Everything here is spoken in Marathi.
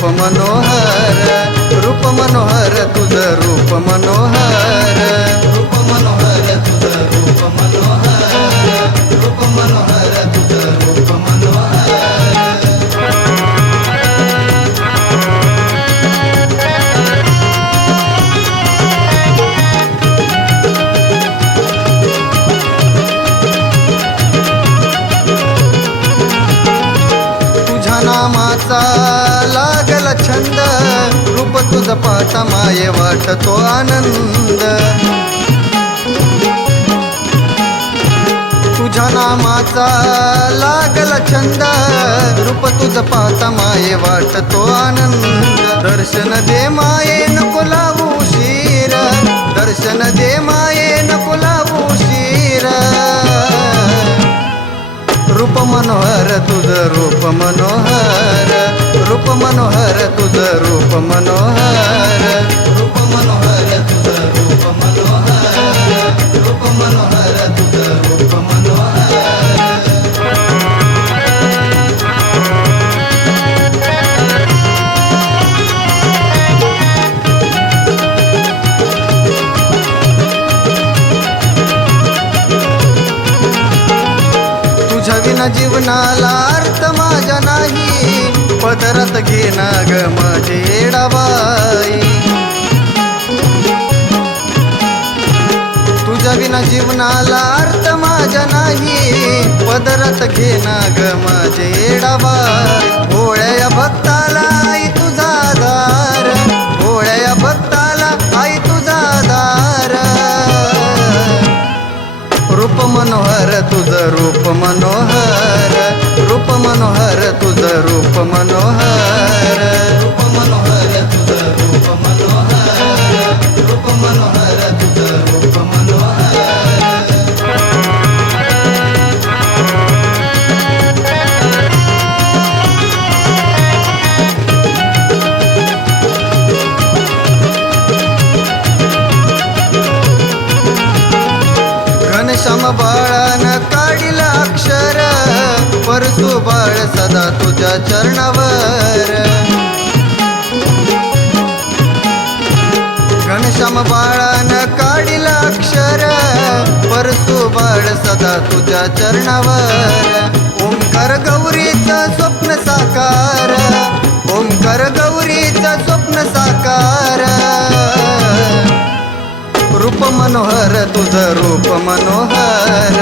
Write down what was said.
रूप मनोहर रूप मनोहर तुझ रूप मनोहर. रूप मनोहर नामाचा लागल छंद. रूप तुझ पाहता माये वाटतो आनंद. तुझ्या नामाचा लागल छंद. रूप तुझ पाहता माये वाटतो आनंद. दर्शन दे माये नकोला मनोहर तुझ रूप मनोहर. रूप मनोहर तुझ रूप मनोहर. रूप मनोहर न जीवनाला अर्थ माझ्या नाही. पदरात घेना ग माझे येडाबाई. तुझ्या विना जीवनाला अर्थ माझ्या नाही. पदरात घेना ग माझे येडाबाई. भोळ्या भक्ता रूप मनोहर। करतो सुबळ सदा तुझ्या चरणावर. घनश्याम बाळान काढिला अक्षर परसुबळ सदा तुझ्या चरणावर. ओंकार गौरीचं स्वप्न साकार ओंकार गौरीचं स्वप्न साकार. रूप मनोहर तुझं रूप मनोहर